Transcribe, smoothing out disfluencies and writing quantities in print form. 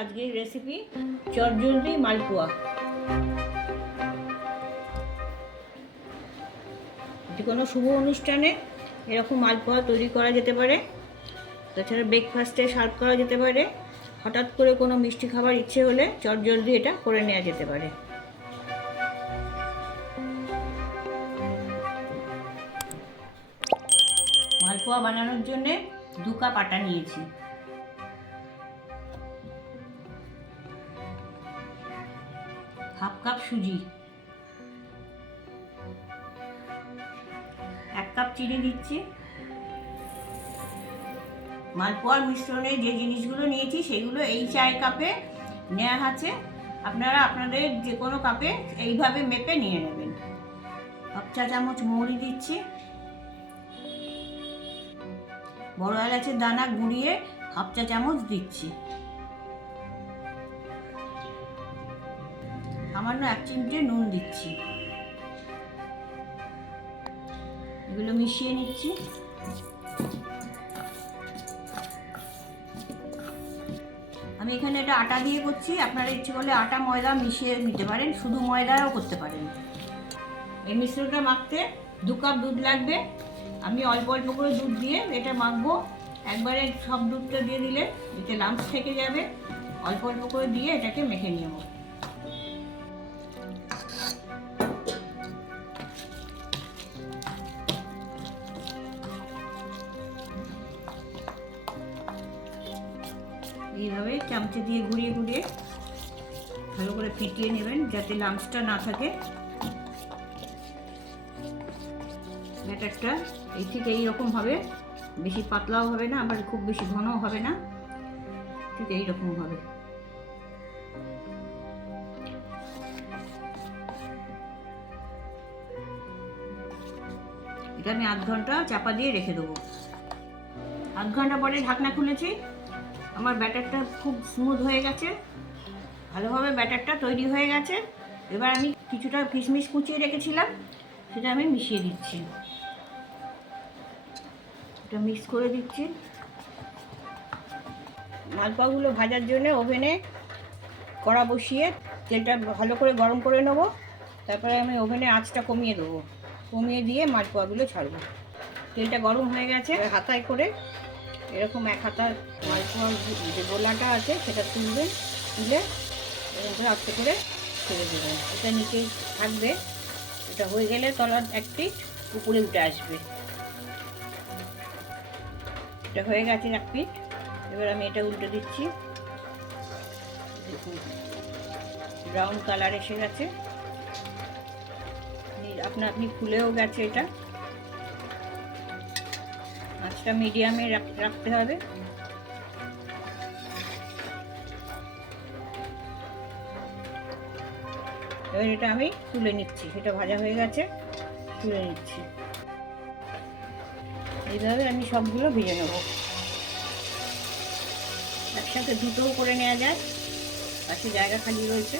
আজকের রেসিপি চটজলদি মালপোয়া। যে কোনো শুভ অনুষ্ঠানে এরকম মালপোয়া তৈরি করা যেতে পারে। তাছাড়া ব্রেকফাস্টে সার্ভ করা যেতে পারে। হঠাৎ করে কোনো মিষ্টি খাবার ইচ্ছে হলে চটজলদি এটা করে নেওয়া যেতে পারে। মালপোয়া বানানোর জন্যে 2 কাপ আটা নিয়েছি। হাফ কাপ সুজি, 1 কাপ চিনি দিচ্ছি। মালপোয়ার মিশ্রণে যে জিনিসগুলো নিয়েছি সেগুলো এই চায়ের কাপে নেওয়া আছে। আপনারা আপনাদের যে কোনো কাপে এইভাবে মেপে নিয়ে নেবেন। হাফ চা চামচ মৌরি দিচ্ছি। বড় এলাচের দানা গুঁড়িয়ে হাফ চা চামচ দিচ্ছি। সামান্য 1 চিমটে নুন দিচ্ছি। এগুলো মিশিয়ে নিচ্ছি। আমি এখানে এটা আটা দিয়ে করছি, আপনারা ইচ্ছে করলে আটা ময়দা মিশিয়ে নিতে পারেন, শুধু ময়দাও করতে পারেন। এই মিশ্রণটা মাখতে 2 কাপ দুধ লাগবে। আমি অল্প অল্প করে দুধ দিয়ে এটা মাখবো। একবারে সব দুধটা দিয়ে দিলে এতে লাম্পস থেকে যাবে। অল্প অল্প করে দিয়ে এটাকে মেখে নেব। এইভাবে চামচে দিয়ে ঘুরিয়ে ঘুরিয়ে ভালো করে ফিটিয়ে নেবেন যাতে লাম্পসটা না থাকে। ব্যাটারটা এই ঠিক এইরকম হবে, বেশি পাতলাও হবে না, আবার খুব বেশি ঘনও হবে না, ঠিক এইরকম হবে। এটা আমি 1/2 ঘন্টা চাপা দিয়ে রেখে দেবো। 1/2 ঘন্টা পরে ঢাকনা খুলেছি। আমার ব্যাটারটা খুব স্মুথ হয়ে গেছে, ভালোভাবে ব্যাটারটা তৈরি হয়ে গেছে। এবার আমি কিছুটা কিশমিশ কুচিয়ে রেখেছিলাম, সেটা আমি মিশিয়ে দিচ্ছি। এটা মিক্স করে দিচ্ছি। মালপোয়াগুলো ভাজার জন্য ওভেনে কড়া বসিয়ে তেলটা ভালো করে গরম করে নেব। তারপরে আমি ওভেনে আঁচটা কমিয়ে দেবো, কমিয়ে দিয়ে মালপোয়াগুলো ছাড়বো। তেলটা গরম হয়ে গেছে। হাতায় করে এরকম 1 হাতা মালপোয়ার যে গোলাটা আছে সেটা তুলবেন, তুলে এরকম করে আস্তে করে ছেড়ে দেবেন। এটা নিচে থাকবে। এটা হয়ে গেলে তলার এক পিঠ উপরে উঠে আসবে। এটা হয়ে গেছে 1 পিঠ। এবার আমি এটা উল্টে দিচ্ছি। দেখুন ব্রাউন কালার এসে গেছে, আপনি ফুলেও গেছে। এটা আঁচটা মিডিয়ামে রাখতে হবে। এবার এটা আমি তুলে নিচ্ছি। এটা ভাজা হয়ে গেছে, তুলে নিচ্ছি। এইভাবে আমি সবগুলো ভেজে নেব। একসাথে দুটোও করে নেওয়া যায়, পাশে জায়গা খালি রয়েছে।